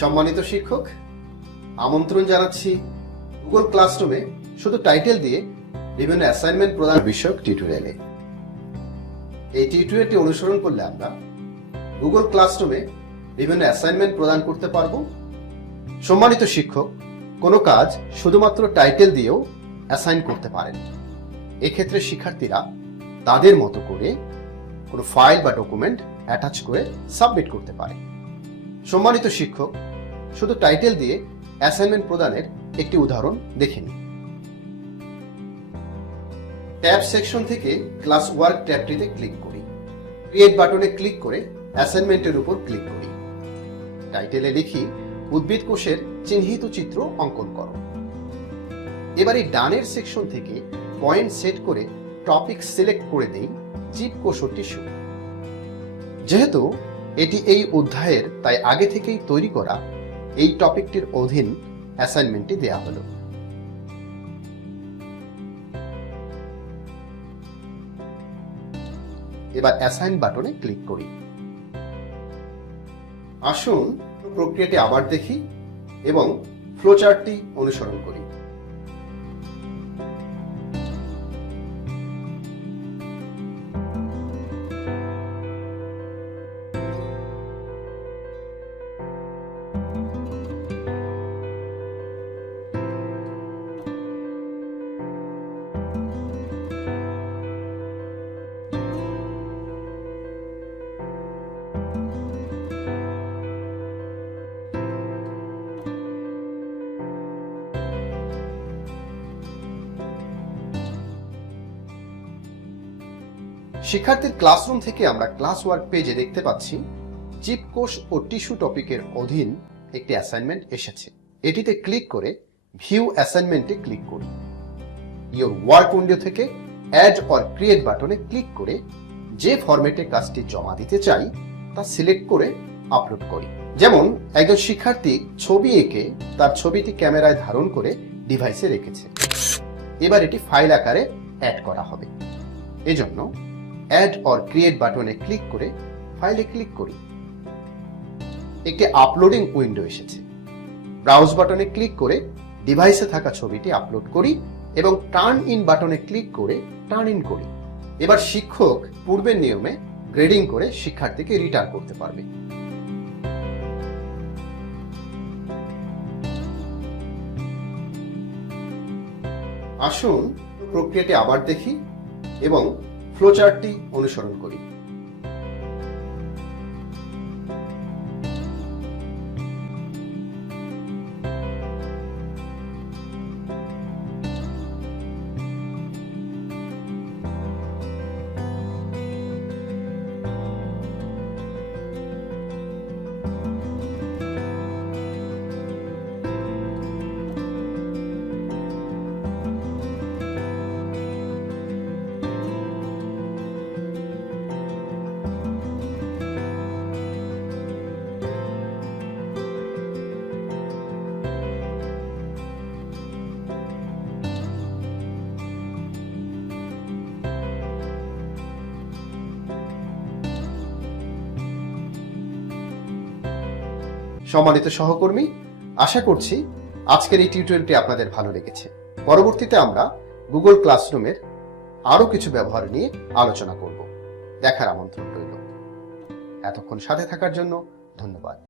সম্মানিত শিক্ষক, আমন্ত্রণ জানাচ্ছি গুগল ক্লাসরুমে শুধু টাইটেল দিয়ে বিভিন্ন অ্যাসাইনমেন্ট প্রদান বিষয়ক টিউটোরিয়ালে। এই টিউটোরিয়ালটি অনুসরণ করলে আমরা গুগল ক্লাসরুমে বিভিন্ন অ্যাসাইনমেন্ট প্রদান করতে পারব। সম্মানিত শিক্ষক, কোনো কাজ শুধুমাত্র টাইটেল দিয়েও অ্যাসাইন করতে পারেন। এক্ষেত্রে শিক্ষার্থীরা তাদের মতো করে কোনো ফাইল বা ডকুমেন্ট অ্যাটাচ করে সাবমিট করতে পারে। সম্মানিত শিক্ষক, শুধু টাইটেল দিয়ে অ্যাসাইনমেন্ট প্রদানের একটি উদাহরণ দেখে নিন। ট্যাব সেকশন থেকে ক্লাস ওয়ার্ক ট্যাবটিতে ক্লিক করি। ক্রিয়েট বাটনে ক্লিক করে অ্যাসাইনমেন্টের উপর ক্লিক করি। টাইটেলে লিখি উদ্ভিদ কোষের চিহ্নিত চিত্র অঙ্কন করো। এবার এই ডানের সেকশন থেকে পয়েন্ট সেট করে টপিক সিলেক্ট করে দেই জীবকোষ ও টিস্যু। যেহেতু এটি এই অধ্যায়ের, তাই আগে থেকেই তৈরি করা এই টপিকটির অধীন অ্যাসাইনমেন্টটি দেয়া হলো। এবার অ্যাসাইন বাটনে ক্লিক করি। আসুন প্রক্রিয়াটি আবার দেখি এবং ফ্লোচার্টটি অনুসরণ করি। শিক্ষার্থীর ক্লাসরুম থেকে আমরা ক্লাস ওয়ার্ক পেজে দেখতে পাচ্ছি জীবকোষ ও টিস্যু টপিকের অধীন একটি অ্যাসাইনমেন্ট এসেছে। এটিতে ক্লিক করে ভিউ অ্যাসাইনমেন্টে ক্লিক করি। ইওর ওয়ার্ক উইন্ডো থেকে অ্যাড অর ক্রিয়েট বাটনে ক্লিক করে যে ফরম্যাটে কাজটি জমা দিতে চাই তা সিলেক্ট করে আপলোড করি। যেমন একজন শিক্ষার্থী ছবি এঁকে তার ছবিটি ক্যামেরায় ধারণ করে ডিভাইসে রেখেছে। এবার এটি ফাইল আকারে অ্যাড করা হবে। এজন্য অ্যাড অর ক্রিয়েট বাটনে ক্লিক করে ফাইলে ক্লিক করি। একটি আপলোডিং উইন্ডো এসেছে। ব্রাউজ বাটনে ক্লিক করে ডিভাইসে থাকা ছবিটি আপলোড করি এবং টার্ন ইন বাটনে ক্লিক করে টার্ন ইন করি। এবার শিক্ষক পূর্বের নিয়মে গ্রেডিং করে শিক্ষার্থীকে রিটার্ন করতে পারবে। আসুন প্রক্রিয়াটি আবার দেখি এবং ফ্লোচার্টটি অনুসরণ করি। সম্মানিত সহকর্মী, আশা করছি আজকের এই টিউটোরিয়ালটি আপনাদের ভালো লেগেছে। পরবর্তীতে আমরা গুগল ক্লাসরুমের আরো কিছু ব্যবহার নিয়ে আলোচনা করব। দেখার আমন্ত্রণ রইল। এতক্ষণ সাথে থাকার জন্য ধন্যবাদ।